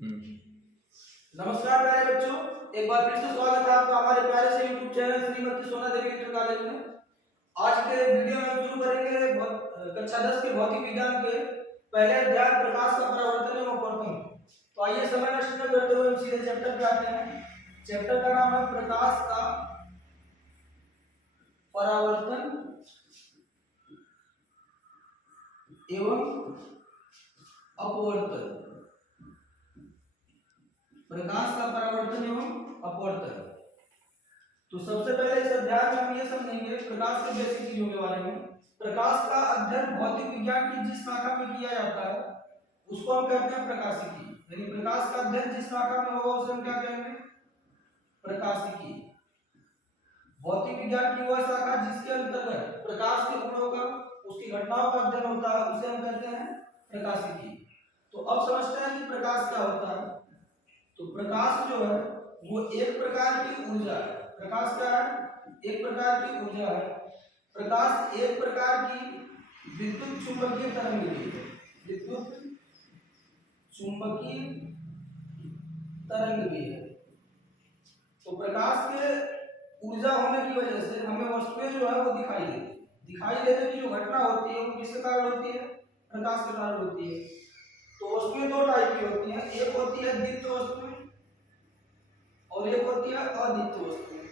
नमस्कार प्यारे बच्चों, एक बार फिर से स्वागत है आपका हमारे प्यारे से YouTube चैनल श्रीमती सोना देवी इंटर कॉलेज में। आज के वीडियो में हम शुरू करेंगे कक्षा 10 के भौतिक विज्ञान के पहले अध्याय प्रकाश का परावर्तन एवं अपवर्तन। तो आइए समय नष्ट न करते हुए हम सीधे चैप्टर पे आते हैं। चैप्टर का नाम है प्रकाश का परावर्तन एवं अपवर्तन। प्रकाश का परावर्तन एवं अपवर्तन। तो सबसे पहले इस अध्याय में हम ये समझेंगे प्रकाश के बेसिक चीजों के बारे में। प्रकाश का अध्ययन भौतिक विज्ञान की जिस शाखा में किया जाता है उसको हम कहते हैं प्रकाशिकी। यानी प्रकाश का अध्ययन जिस शाखा में होगा उसे हम क्या कहेंगे? प्रकाशिकी। भौतिक विज्ञान की वह शाखा जिसके अंतर्गत प्रकाश के गुणों का, उसकी घटनाओं का अध्ययन होता है उसे हम कहते हैं प्रकाशिकी। तो अब समझते हैं कि प्रकाश क्या होता है। तो प्रकाश जो है वो एक प्रकार की ऊर्जा है। प्रकाश क्या है? एक प्रकार की ऊर्जा है। प्रकाश एक प्रकार की विद्युत चुंबकीय तरंग भी है। विद्युत चुंबकीय तरंग भी है। तो प्रकाश के ऊर्जा होने की वजह से हमें वस्तुएं जो है वो दिखाई देने की जो घटना होती है वो किसके कारण होती है? प्रकाश के कारण होती है। तो वस्तुएं दो टाइप की होती हैं, एक होती है दीप्त वस्तुएं और एक होती है अदीप्त वस्तुएं।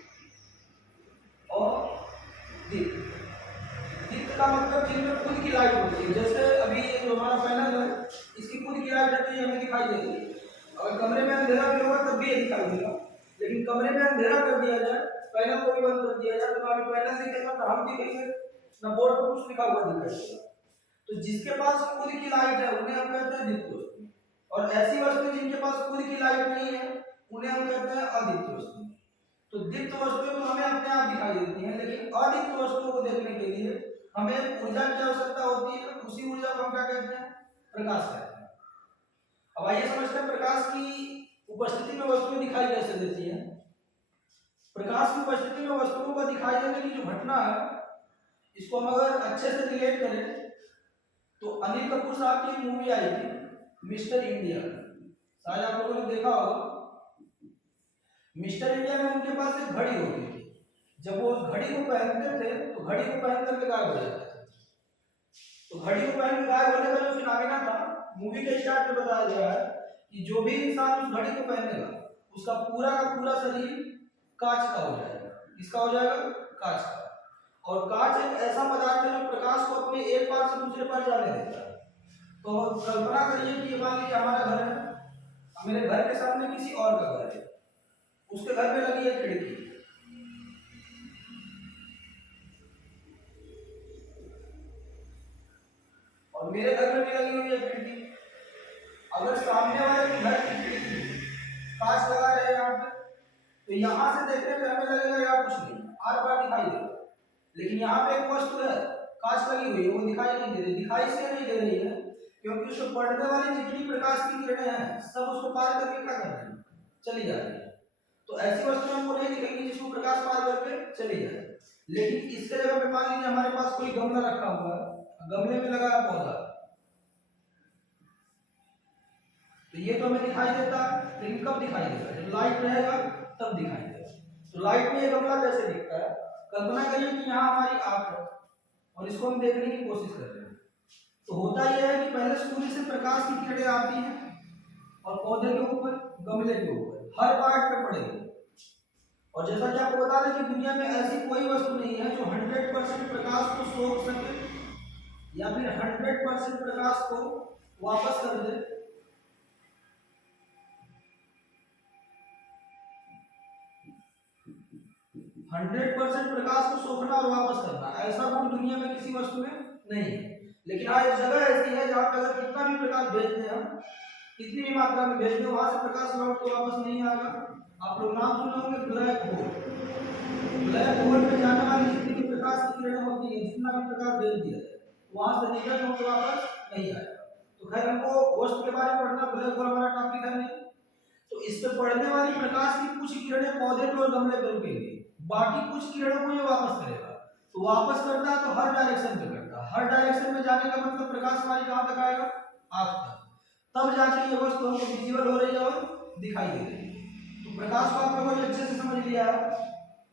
दीप्त का मतलब जिनमें खुद की लाइट होती है। जैसे अभी ये जो हमारा पैनल है इसकी खुद की लाइट रहती है, हमें दिखाई देती है। अगर कमरे में अंधेरा भी होगा तब भी ये दिखाई देगा, लेकिन कमरे में अंधेरा कर दिया जाए, पैनल को भी बंद कर दिया जाए तो ना हमें पैनल दिखेगा ना हम दिखेंगे ना बोर्ड पर कुछ लिखा हुआ दिखाई देगा। तो जिसके पास खुद की लाइट है उन्हें हम कहते हैं दीप्त वस्तु, और ऐसी वस्तु जिनके पास खुद की लाइट नहीं है उन्हें हम कहते हैं अदीप्त वस्तु। तो दीप्त वस्तुएं तो हमें अपने आप दिखाई देती हैं, लेकिन अदीप्त वस्तुओं को देखने के लिए हमें ऊर्जा की आवश्यकता होती है। उसी ऊर्जा को हम क्या कहते हैं? प्रकाश कहते हैं। अब आइए समझते हैं प्रकाश की उपस्थिति में वस्तुएं दिखाई कैसे देती हैं। प्रकाश की उपस्थिति में वस्तुओं को दिखाई देने की जो घटना है इसको हम अगर अच्छे से रिलेट करें तो अनिल कपूर साहब की एक मूवी आई थी मिस्टर इंडिया, शायद आप लोगों ने देखा होगा। मिस्टर इंडिया में उनके पास एक घड़ी होती थी। जब वो उस घड़ी को पहनते थे तो घड़ी को पहन करके गायब हो जाते थे। तो घड़ी को पहन के गायब होने का जो फिनोमेना था मूवी के स्टार्ट में बताया गया है कि जो भी इंसान उस घड़ी को पहनेगा उसका पूरा का पूरा शरीर कांच का हो जाएगा। किसका हो जाएगा? कांच का। और कांच एक ऐसा पदार्थ है जो प्रकाश को अपने एक पार से दूसरे पार जाने देता है। तो कल्पना करिए कि मान लीजिए हमारा घर है, मेरे घर के सामने किसी और का घर है, उसके घर पे लगी है खिड़की, और मेरे घर में भी लगी हुई है खिड़की। अगर सामने वाले के घर की खिड़की कांच लगा है यहाँ पे, तो यहाँ से देखने पे हमें लगेगा यहाँ कुछ नहीं, आर पार दिखाई देगा। लेकिन यहाँ पे एक वस्तु है कांच लगी हुई है, वो दिखाई नहीं दे रही। दिखाई इसलिए नहीं दे रही है क्योंकि उसको पड़ने वाली जितनी प्रकाश की किरणें हैं सब उसको पार करके क्या कर रही है? चली जा रही है। तो ऐसी वस्तु हमको नहीं दिखेगी जिसको प्रकाश पार करके चली जाए। लेकिन इसके जगह पे मान लीजिए हमारे पास कोई गमला रखा हुआ है, गमले में लगा है पौधा, तो ये तो हमें दिखाई देता है, लेकिन कब दिखाई देगा? जब लाइट रहेगा तब दिखाई देगा। तो लाइट में ये गमला कैसे दिखता है? कल्पना करिए कि यहाँ हमारी आंख है और इसको हम देखने की कोशिश कर रहे हैं। तो होता यह है कि पहले सूर्य से प्रकाश की किरणें आती हैं और पौधे के ऊपर, गमले के ऊपर, हर पार्ट पे पड़ेगी। और जैसा कि आपको बता दें कि दुनिया में ऐसी कोई वस्तु नहीं है जो 100% प्रकाश को सोख सके या फिर 100% प्रकाश को वापस कर दे। 100% प्रकाश को सोखना और वापस करना, ऐसा गुण दुनिया में किसी वस्तु में नहीं है। लेकिन आज एक जगह ऐसी है जहाँ पे अगर कितना भी प्रकाश भेज दें हम, कितनी भी मात्रा में भेज दें, वहां से प्रकाश लौट के वापस नहीं आएगा। आप लोग नाम सुने होंगे ब्लैक होल। ब्लैक होल में जाने वाली जितनी भी प्रकाश की किरणें होती है, जितना भी प्रकाश भेज दिया जाए वहां से निकल होकर वापस नहीं आएगा। तो खैर हमको वस्तु के बारे में पढ़ना, ब्लैक होल हमारा टॉपिक है नहीं। तो इस पे पड़ने वाली प्रकाश की कुछ किरणें पौधे पे और गमले पे रुकेंगी, बाकी कुछ किरणों को ये वापस करेगा। तो वापस करता है तो हर डायरेक्शन में करता है। हर डायरेक्शन में जाने का मतलब प्रकाश हमारी कहां तक आएगा? आंख तक। तब जाके ये वस्तु हमको विजिबल हो रही है दिखाई दे रही है। तो प्रकाश को आप लोगों ने अच्छे से समझ लिया है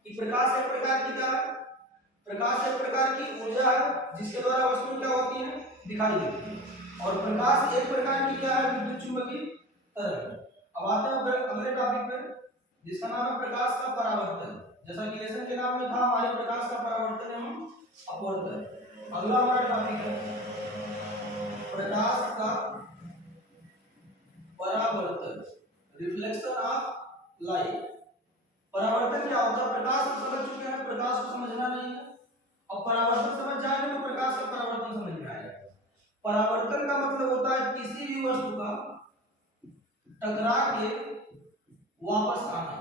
कि प्रकाश एक प्रकार की क्या है, प्रकाश एक प्रकार की ऊर्जा है जिसके द्वारा वस्तु क्या होती है, दिखाई देती है। और प्रकाश एक प्रकार की क्या है, विद्युत चुंबकीय तरंग। अब आते हैं अगले टॉपिक पे जिसका नाम है प्रकाश का परावर्तन। जैसा कि लेसन के नाम में था हमारे प्रकाश का परावर्तन एवं अपवर्तन। अगला हमारा टॉपिक है प्रकाश का परावर्तन, रिफ्लेक्शन ऑफ लाइट। परावर्तन क्या होता है, प्रकाश को समझ चुके हैं, प्रकाश को समझना नहीं है। अब परावर्तन समझ जाएंगे तो प्रकाश का परावर्तन समझ में आएगा। परावर्तन का मतलब होता है किसी भी वस्तु का टकरा के वापस आना,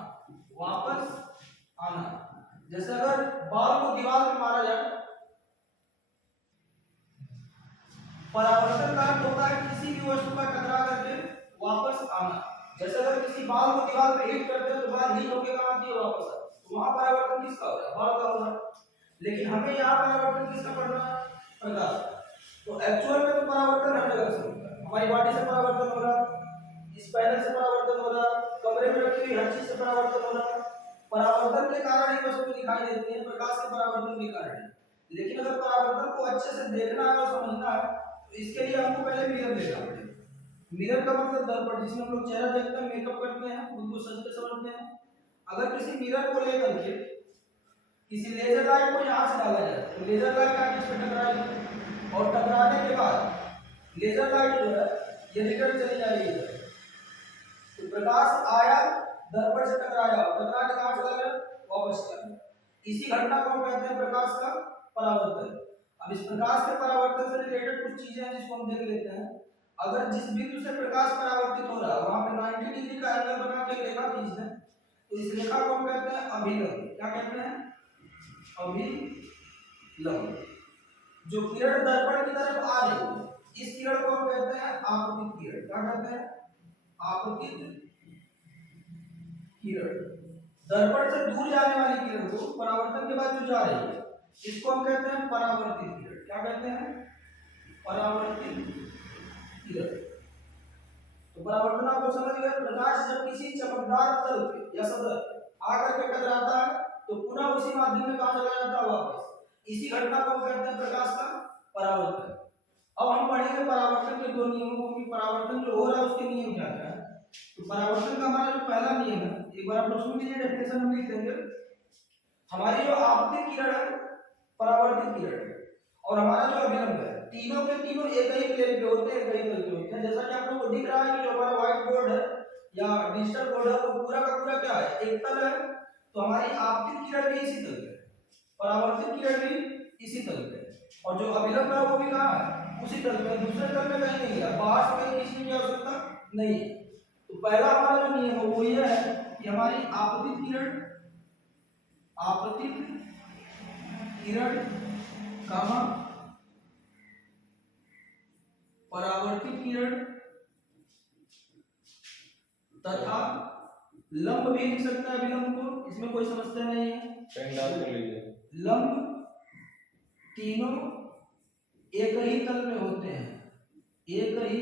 वापस आना। जैसे अगर बॉल को दीवार पे मारा जाए, परावर्तन का अर्थ होता है किसी भी वस्तु का टकरा करके वापस आना। जैसे अगर किसी बॉल को दीवार पे हिट करते हैं तो बॉल हिट होकर कहाँ आती है, वापस आती है। तो वहां परावर्तन किसका हो रहा है, बॉल का हो रहा है। लेकिन हमें यहाँ परावर्तन किसका पढ़ना है, प्रकाश। तो एक्चुअल में तो परावर्तन हर जगह से होता है। हमारी बॉडी से परावर्तन हो रहा है, इस पैनल से परावर्तन हो रहा है, कमरे में रखी हुई हर चीज से परावर्तन हो रहा है। परावर्तन के कारण ही वस्तु दिखाई देती है, प्रकाश के परावर्तन के कारण। लेकिन अगर परावर्तन को अच्छे से देखना है और समझना है तो इसके लिए हमको पहले मिरर देखना पड़ेगा। मिरर का मतलब दर्पण, जिसमें हम लोग चेहरा देखते हैं, मेकअप करते हैं, खुद को सजते संवरते हैं। अगर किसी मिरर को लेकर के किसी लेजर लाइट को यहाँ से डाला जाए तो लेजर लाइट आके इस पर टकराएगी और टकराने के बाद लेजर लाइट जो है ये रिटर्न चली जाएगी। तो प्रकाश आया, दर्पण से टकराया, टकरा के कहाँ चला गया, वापस चला गया। इसी घटना को हम कहते हैं प्रकाश का परावर्तन। अब इस प्रकाश के परावर्तन से रिलेटेड कुछ चीजें हैं जिसको हम देख लेते हैं। अगर जिस बिंदु से प्रकाश परावर्तित हो रहा है वहां पे 90 डिग्री का एंगल बना के रेखा खींच दें तो इस रेखा को हम कहते हैं अभिलंब। क्या कहते हैं, अभिलंब। जो किरण दर्पण की तरफ आ रही है इस किरण को हम कहते हैं आपतित किरण। क्या कहते हैं, आपतित किरण। दर्पण से दूर जाने वाली किरण को परावर्तन के बाद जो जा रही है इसको हम कहते हैं परावर्तित किरण। क्या कहते हैं, परावर्तित किरण। तो परावर्तन आपको समझ गए। प्रकाश जब किसी चमकदार तल पे या सतह आकर के टकराता है तो पुनः उसी माध्यम में कहां चला जाता है, वापस। इसी घटना को हम कहते हैं प्रकाश का परावर्तन। अब हम पढ़ेंगे परावर्तन के दो नियमों को कि परावर्तन जो हो रहा है उसके नियम क्या क्या है। तो परावर्तन का हमारा जो पहला नियम है, एक बार आप लोग सुन लीजिए, डेफिनेशन हम लिख देंगे। हमारी जो आपतित किरण है, परावर्तित किरण है और हमारा जो अभिलंब है, तीनों के तीनों एक ही प्लेन पे होते हैं, एक ही तल पे होते हैं। जैसा कि आप लोगों को दिख रहा है कि जो हमारा व्हाइट बोर्ड है या डिजिटल बोर्ड है वो पूरा का पूरा क्या है, एक तल है। तो हमारी आपतित किरण भी इसी तल पे है, परावर्तित किरण भी इसी तल पे है और जो अभिलंब है वो भी कहाँ है, उसी तल पे। दूसरे तल में कहीं नहीं है, बाहर से कहीं खींचने की आवश्यकता नहीं है। तो पहला हमारा जो नियम है वो ये है कि हमारी आपतित किरण, आपतित किरण कामा परावर्तित किरण तथा लंब भी लिख सकते हैं अभिलंब को, इसमें कोई समस्या नहीं है। लंब तीनों एक ही तल में होते हैं, एक ही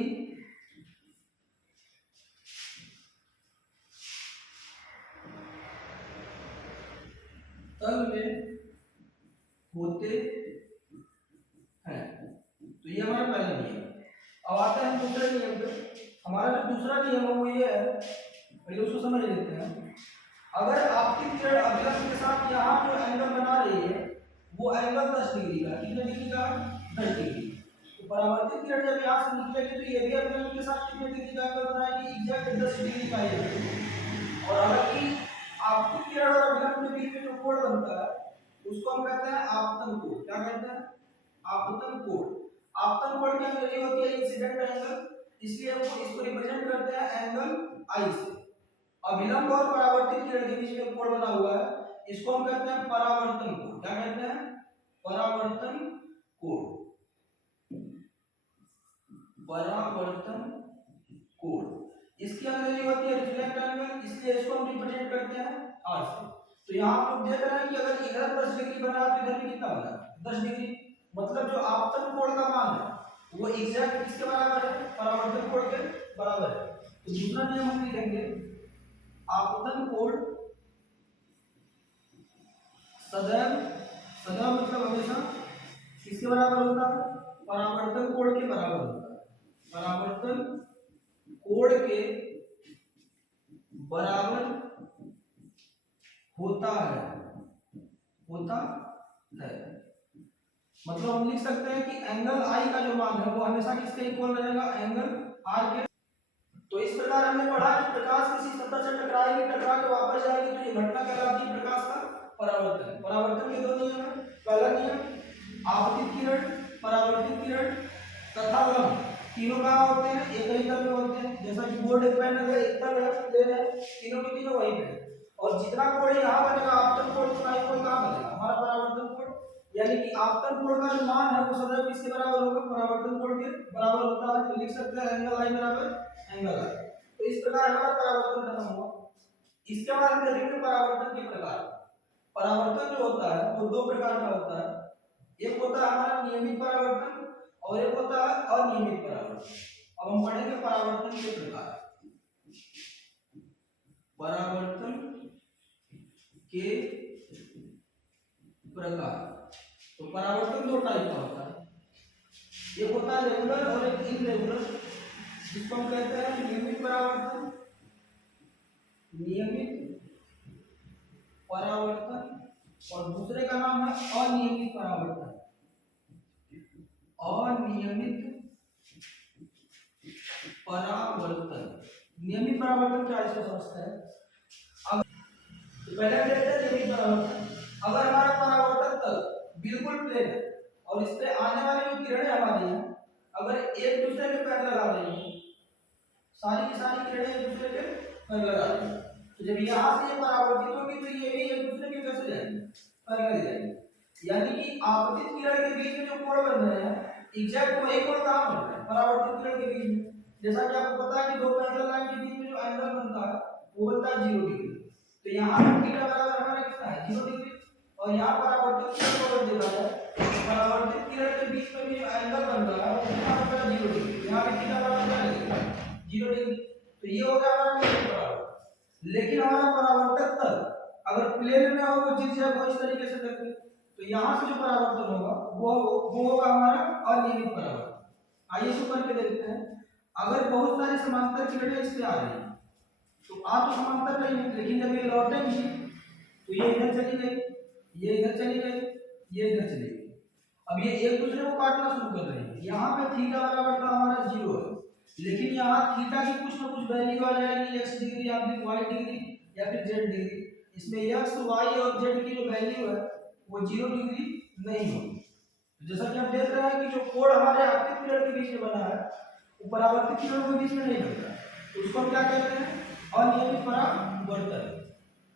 तल में होते हैं। तो ये हमारा पहला नियम है। अब आते हैं दूसरे नियम पे। हमारा जो दूसरा नियम है वो ये है, पहले उसको समझ लेते हैं। अगर आपकी किरण अभिलंब के साथ यहाँ जो एंगल बना रही है वो एंगल 10 डिग्री का, कितने डिग्री का, 10 डिग्री। तो परावर्तित किरण जब यहाँ से निकलेगी तो ये भी अभिलंब के साथ कितने डिग्री का एंगल बनाएगी, एग्जैक्ट 10 डिग्री का ही। और हालांकि आपकी किरण और अभिलंब के बीच में जो कोण बनता है उसको हम कहते हैं आपतन कोण। क्या कहते हैं, आपतन कोण। आपतन कोण की अंग्रेजी होती है इंसिडेंट एंगल, इसलिए हम इसको रिप्रेजेंट करते हैं एंगल आई से। अभिलंब और परावर्तित किरण के बीच में कोण बना हुआ है, इसको हम कहते हैं परावर्तन कोण। क्या कहते हैं, परावर्तन कोण। परावर्तन कोण इसकी अंग्रेजी होती है रिफ्लेक्ट एंगल, इसलिए इसको हम रिप्रेजेंट करते हैं आर से। तो यहाँ आप लोग देख रहे हैं कि अगर इधर 10 डिग्री बना तो इधर भी कितना बना, 10 डिग्री। मतलब जो आपतन कोण का मान है वो एग्जैक्ट किसके बराबर है, परावर्तन कोण के बराबर है। तो दूसरा नियम हम लिखेंगे आपतन कोण सदैव, सदैव मतलब हमेशा किसके बराबर होता है? परावर्तन कोण के बराबर होता है। परावर्तन कोण के बराबर होता है, होता है। मतलब हम लिख सकते हैं कि एंगल आई का जो मान है वो हमेशा किसके इक्वल रहेगा? एंगल आर के। तो इस प्रकार हमने पढ़ा कि प्रकाश किसी सतह से टकराएगी, टकरा के वापस जाएगी तो ये घटना कहलाती है प्रकाश का परावर्तन। परावर्तन के दो नियम है। पहला नियम आपतित किरण, परावर्तित किरण तथा लंब, तीनों कहाँ होते हैं? एक ही तल में होते हैं। जैसा कि बोर्ड एक पैनल है, एक तल है, प्लेन है, तीनों के तीनों वहीं पे। और जितना कोण यहाँ बनेगा आपतन कोण उतना ही कोण कहाँ बनेगा? हमारा परावर्तन कोण। यानी कि आपतन कोण का जो मान है वो सदैव किसके बराबर होगा? परावर्तन कोण के बराबर होता है। तो लिख सकते हैं एंगल आई बराबर एंगल आई। तो इस प्रकार हमारा परावर्तन खत्म हुआ। इसके बाद हम देखेंगे परावर्तन के प्रकार। परावर्तन जो होता है वो दो प्रकार का होता है। एक होता है हमारा नियमित परावर्तन और एक होता है अनियमित परावर्तन। अब हम पढ़ेंगे परावर्तन के प्रकार। परावर्तन के प्रकार। तो परावर्तन दो टाइप का होता है। एक होता है रेगुलर और एक इनरेगुलर, जिसको हम कहते हैं नियमित परावर्तन, नियमित परावर्तन, और दूसरे का नाम है अनियमित परावर्तन। अनियमित परावर्तन। नियमित परावर्तन क्या इसको समझते हैं? तो पहले हम देखते हैं नियमित परावर्तन। अगर हमारा परावर्तन तल बिल्कुल प्लेन है और इस पे आने वाली जो किरणें हमारी हैं अगर एक दूसरे के पैरेलल आ रही हैं, सारी की सारी किरणें एक दूसरे के पैरेलल आ रही हैं, तो जब यहाँ से ये परावर्तित होगी तो ये भी एक दूसरे के कैसे जाएंगे? पैरेलल जाएंगे। यानी कि आपतित किरण के बीच में जो कोण बन रहे हैं एग्जैक्ट वही कोण कहाँ बन रहे हैं? परावर्तित किरण के बीच में। जैसा कि आपको पता है कि दो पैरेलल लाइन के बीच में जो एंगल बनता है वो बनता है 0 डिग्री। तो यहाँ पर थीटा बराबर हमारा कितना है? 0 डिग्री। और यहाँ परावर्तित किरण को अगर देखा जाए तो परावर्तित किरण के बीच में भी जो एंगल बन रहा है वो कितना होगा? 0 डिग्री। यहाँ पे थीटा बराबर क्या लगेगा? 0 डिग्री। तो ये हो गया हमारा नियमित परावर्तन। लेकिन हमारा परावर्तक तल अगर प्लेन में हो वो जिगजैग हो इस तरीके से करके, तो यहाँ से जो परावर्तन होगा वो होगा हमारा अनियमित परावर्तन। आइए इसको करके देखते हैं। अगर बहुत सारी समांतर किरणें इस पे आ रही हैं तो आ तो समांतर नहीं है, लेकिन जब ये लौटेंगी तो ये इधर चली गई, ये इधर चली गई, ये इधर चली गई। अब ये एक दूसरे को काटना शुरू कर रही है। यहाँ पे थीटा बराबर था हमारा 0 है, लेकिन यहाँ थीटा की कुछ ना कुछ वैल्यू आ जाएगी, x डिग्री या फिर y डिग्री या फिर z डिग्री। इसमें x, y और z की जो वैल्यू है वो 0 डिग्री नहीं होगी। जैसा कि आप देख रहे हैं कि जो कोण हमारे आपतित किरण के बीच में बना है वो परावर्तित किरण के बीच में नहीं बनता, तो उसको हम क्या कहते हैं? अनियमित परावर्तन।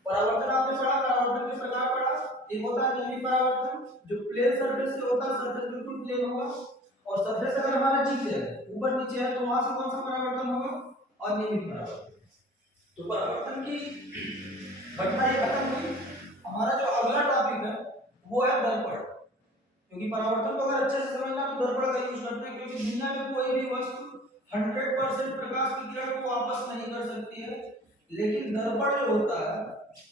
परावर्तन आपने पढ़ा, परावर्तन के प्रकार पढ़ा। एक होता है नियमित परावर्तन जो प्लेन सरफेस से होता है, सरफेस बिल्कुल प्लेन होगा और सरफेस अगर हमारा ठीक है ऊपर नीचे है तो वहां से कौन सा परावर्तन होगा? अनियमित परावर्तन। तो परावर्तन की घटना ये खत्म हुई। हमारा जो अगला टॉपिक है वो है दर्पण। क्योंकि परावर्तन को अगर अच्छे से समझना तो दर्पण का यूज करते हैं, क्योंकि दुनिया में कोई भी वस्तु 100% प्रकाश की किरण को वापस नहीं कर सकती है, लेकिन दर्पण जो होता है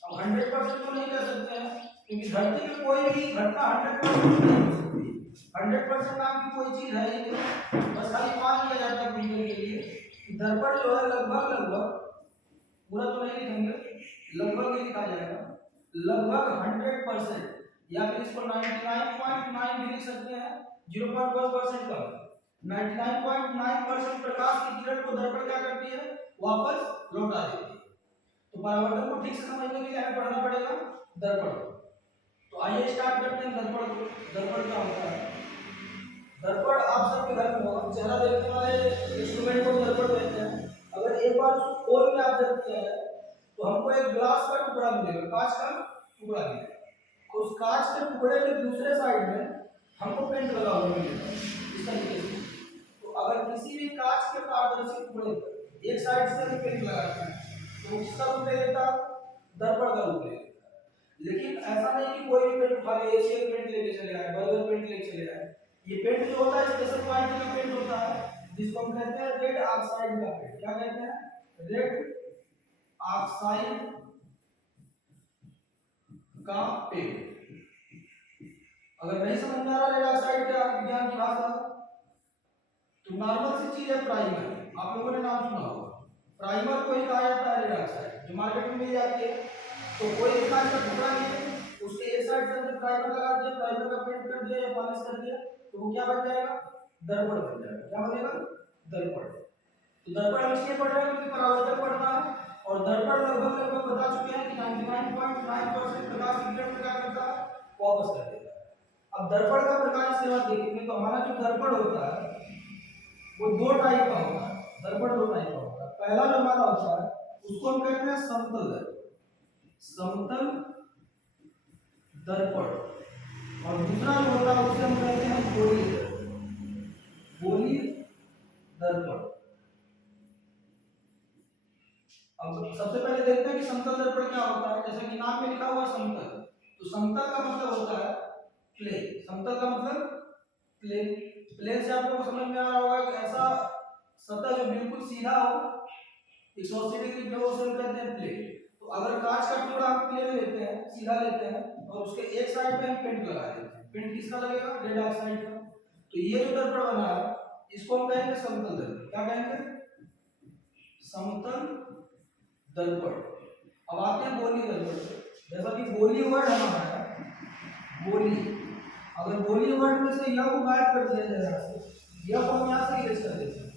अब 100% तो नहीं कर सकते हैं क्योंकि धरती में कोई भी घटना 100% नहीं हो सकती। 100% नाम की कोई चीज है ही नहीं। बस खाली मान लिया जाता है बिल्कुल के लिए कि दर्पण जो है लगभग लगभग, पूरा तो नहीं लिखेंगे, लगभग ही लिखा जाएगा, लगभग 100% या फिर इसको 99.9 भी लिख सकते हैं, 0.1% कम। 99.9% प्रकाश की किरण को दर्पण क्या करती है? वापस लौटा देती है। तो परावर्तन को ठीक से समझने के लिए हमें पढ़ना पड़ेगा दर्पण को। तो आइए स्टार्ट करते हैं दर्पण को। दर्पण क्या होता है? दर्पण आप सबके घर में होगा, चेहरा देखने वाले इंस्ट्रूमेंट को दर्पण कहते हैं। अगर एक बार खोल के आप जब किया है तो हमको एक ग्लास का टुकड़ा मिलेगा, कांच का टुकड़ा मिलेगा। तो उस कांच के टुकड़े के दूसरे साइड में हमको पेंट लगा हुआ मिलेगा इस तरीके से। तो अगर किसी भी कांच के पारदर्शी टुकड़े पर एक साइड से भी पेंट लगाते हैं तो उसका रूप ले लेता दर्पण का रूप ले लेता। लेकिन ऐसा नहीं कि कोई भी पेंट उठा ले, एशियन पेंट लेके चले आए, बर्गर पेंट लेके चले आए। ये पेंट जो होता है स्पेशल क्वालिटी का पेंट होता है जिसको हम कहते हैं रेड ऑक्साइड का पेंट। क्या कहते हैं? रेड ऑक्साइड का पेड़। अगर नहीं समझ में आ रहा रेड ऑक्साइड के विज्ञान की भाषा, तो नॉर्मल सी चीज है प्राइमर, आप लोगों ने नाम सुना होगा। प्राइमर को ही कहा जाता है रेड ऑक्साइड, जो मार्केट में मिल जाती है। तो कोई भी कांच का टुकड़ा नहीं है, उसके एक साइड से हमने प्राइमर लगा दिया, प्राइमर का पेंट कर दिया या पॉलिश कर दिया, तो वो क्या बन जाएगा? दर्पण बन जाएगा। क्या बनेगा? दर्पण। तो दर्पण हम इसलिए पढ़ रहे हैं क्योंकि परावर्तन पढ़ना है, और दर्पण लगभग बता चुके हैं कि 99.9% प्रकाश विकिरण में क्या करता है? वापस कर देता है। अब दर्पण का प्रकाश से आप देखेंगे तो हमारा जो दर्पण होता है वो दो टाइप का होता है। दर्पण दो टाइप का होता है। पहला जो हमारा होता है उसको हम कहते हैं समतल दर्पण, समतल दर्पण, और दूसरा जो होता है उसे हम कहते हैं गोलीय दर्पण, गोलीय दर्पण। अब सबसे पहले देखते हैं कि समतल दर्पण क्या होता है। जैसे कि नाम में लिखा हुआ है समतल, तो समतल का मतलब होता है प्लेन। समतल का मतलब प्लेन। प्लेन से आपको समझ में आ रहा होगा कि ऐसा सतह जो बिल्कुल सीधा हो, 180 डिग्री पे हो, उसे हम कहते हैं प्लेन। तो अगर कांच का टुकड़ा हम प्लेन लेते हैं, सीधा लेते हैं, और उसके एक साइड पे हम पेंट लगा देते हैं, पेंट किसका लगेगा? रेड ऑक्साइड का। तो ये जो दर्पण बना है इसको हम कहेंगे समतल दर्पण। क्या कहेंगे? समतल दर्पण। अब आते हैं गोलीय दर्पण। जैसा कि गोलीय वर्ड हमारा है, गोली, अगर गोलीय वर्ड में से यह को गायब कर दिया जाए, यहां से यह को हम यहां से इरेज कर देते हैं,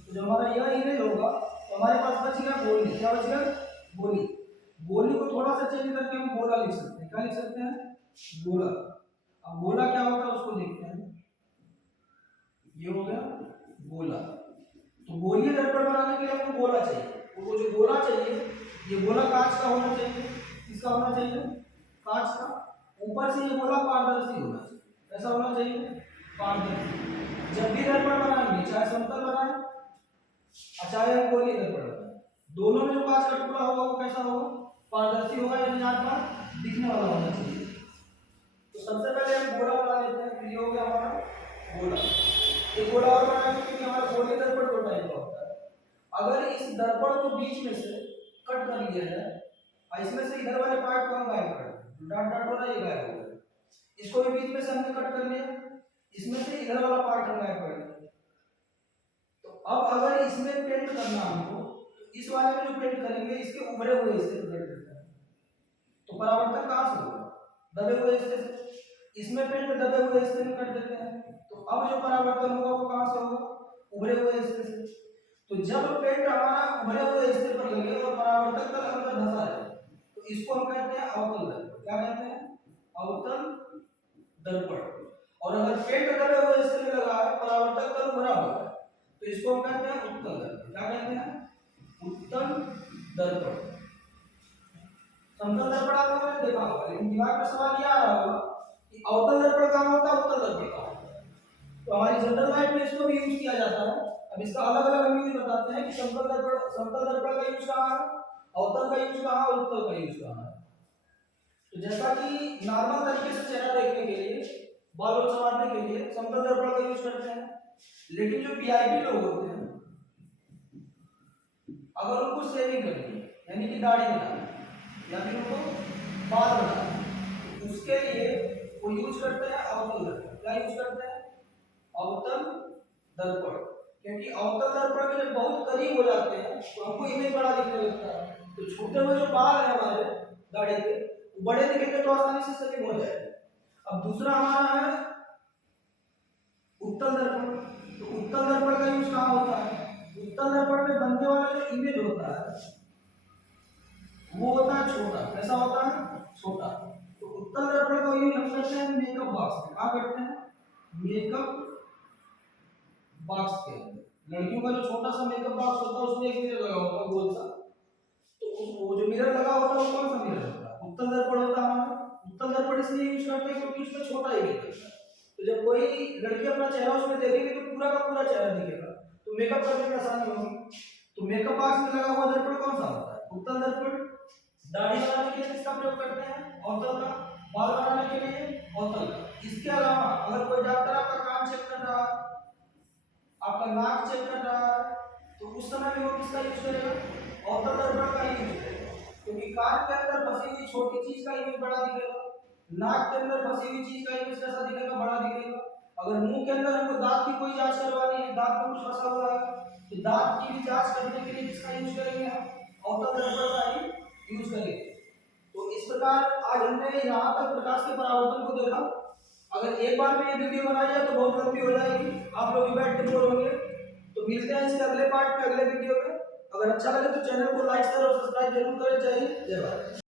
तो जब हमारा यह इरेज होगा तो हमारे पास बच गया गोली। क्या बच गया? गोली। गोली को थोड़ा सा चेंज करके हम गोला लिख सकते हैं। क्या लिख सकते हैं? गोला। अब गोला क्या होता है उसको देखते हैं। ये हो गया गोला। तो गोलीय दर्पण बनाने के लिए हमको गोला चाहिए। वो जो गोला चाहिए, ये गोला कांच का होना चाहिए। किसका होना चाहिए? कांच का। ऊपर से ये गोला पारदर्शी होना चाहिए। कैसा होना चाहिए? पारदर्शी। जब भी दर्पण बनाएंगे, चाहे समतल बनाए चाहे हम गोलीय दर्पण बनाए, दोनों में जो कांच का टुकड़ा होगा वो कैसा होगा? पारदर्शी होगा, यानी आसपास दिखने वाला होना चाहिए। तो सबसे पहले हम गोला बना लेते हैं। फिर ये हो गया हमारा गोला। ये गोला और बनाएंगे क्योंकि हमारा गोलीय दर्पण दो टाइप का होता है। अगर इस दर्पण को बीच में से कट कर लिया जाए, इसमें से इधर वाले पार्ट को हम गायब कर दें, डॉट डॉट हो रहा है, ये गायब हो गया। इसको भी बीच में से हमने कट कर लिया, इसमें से इधर वाला पार्ट हम गायब कर दें। तो अब अगर इसमें पेंट करना हमको, तो इस वाले में जो पेंट करेंगे इसके उभरे हुए हिस्से को पेंट करते हैं। तो परावर्तन कहां से होगा? दबे हुए हिस्से से। इसमें पेंट दबे हुए हिस्से में कर देते हैं, तो अब जो परावर्तन होगा वो कहां से होगा? उभरे हुए हिस्से से। तो जब पेंट हमारा उभरे हुए हिस्से पर लगे और परावर्तक तल अंदर धंसा जाए, तो इसको हम कहते हैं अवतल दर्पण। क्या कहते हैं? अवतल दर्पण। और अगर पेंट दबे हुए हिस्से में लगा है, परावर्तक तल उभरा हुआ है, तो इसको हम कहते हैं उत्तल दर्पण। क्या कहते हैं? उत्तल दर्पण। समतल दर्पण आप लोगों ने देखा होगा, लेकिन दिमाग में सवाल यह आ रहा होगा कि अवतल दर्पण कहां होता है, उत्तल दर्पण कहां होता है। तो हमारी जनरल लाइफ में इसको भी यूज किया जाता है। अब इसका अलग अलग हम यूज बताते हैं कि समतल दर्पण का यूज कहां है, अवतल का यूज कहां है, उत्तल का यूज कहां है। तो जैसा कि नॉर्मल तरीके से चेहरा देखने के लिए, बाल और संवारने के लिए समतल दर्पण का यूज करते हैं, लेकिन जो वीआईपी लोग होते हैं, अगर उनको शेविंग करनी है, यानी कि दाढ़ी बनानी है या फिर उनको बाल बनाना है, तो उसके लिए वो यूज करते हैं अवतल दर्पण। क्या यूज करते हैं? अवतल दर्पण। क्योंकि अवतल दर्पण के जब बहुत करीब हो जाते हैं तो हमको इमेज बड़ा दिखने लगता है, तो छोटे हुए जो बाल है हमारे दाढ़ी के, वो बड़े दिखेंगे तो आसानी से शेविंग हो जाएगी। अब दूसरा हमारा है उत्तल दर्पण। तो उत्तल दर्पण का यूज कहां होता है? उत्तल दर्पण में बनने वाला जो इमेज होता है वो होता है छोटा। कैसा होता है? छोटा। तो उत्तल दर्पण का यूज हम करते हैं मेकअप बॉक्स में। क्या करते हैं? मेकअप बॉक्स के अंदर। लड़कियों का जो छोटा सा मेकअप बॉक्स होता है उसमें एक मिरर लगा होता है गोल सा, तो वो जो मिरर लगा होता है वो कौन सा मिरर होता है? उत्तल दर्पण होता है हमारा। उत्तल दर्पण इसलिए यूज करते हैं क्योंकि उसमें छोटा इमेज लगता है। तो जब कोई लड़की अपना चेहरा उसमें देखेगी तो पूरा का पूरा चेहरा दिखेगा, तो मेकअप करने में आसानी होगी। तो मेकअप बॉक्स में लगा हुआ दर्पण कौन सा होता है? उत्तल दर्पण। दाढ़ी बनाने के लिए किसका प्रयोग करते हैं? अवतल का। बाल बनाने के लिए अवतल का। इसके अलावा अगर कोई डॉक्टर आपका कान चेक कर रहा है, आपका नाक चेक कर रहा है, तो उस समय भी वो किसका यूज करेगा? अवतल दर्पण का ही यूज करेगा। कान के अंदर फंसी हुई छोटी चीज का इमेज बड़ा दिखेगा, नाक के अंदर फंसी हुई चीज का इमेज कैसा दिखेगा, बड़ा दिखेगा। अगर मुंह के अंदर हमको दांत की कोई जांच करवानी है, दांत में कुछ फंसा हुआ है, तो दांत की भी जांच करने के लिए किसका यूज करेंगे हम, ऑप्टल रबर का ही यूज करेंगे। तो इस प्रकार आज हमने यहाँ तक प्रकाश के परावर्तन को देखा। अगर एक बार में ये वीडियो बनाई जाए तो बहुत लंबी हो जाएगी, आप लोग भी बैठ के बोर होंगे। तो मिलते हैं इसके अगले पार्ट में, अगले वीडियो में। अगर अच्छा लगे तो चैनल को लाइक शेयर और सब्सक्राइब जरूर करें। जय हिंद, जय भारत।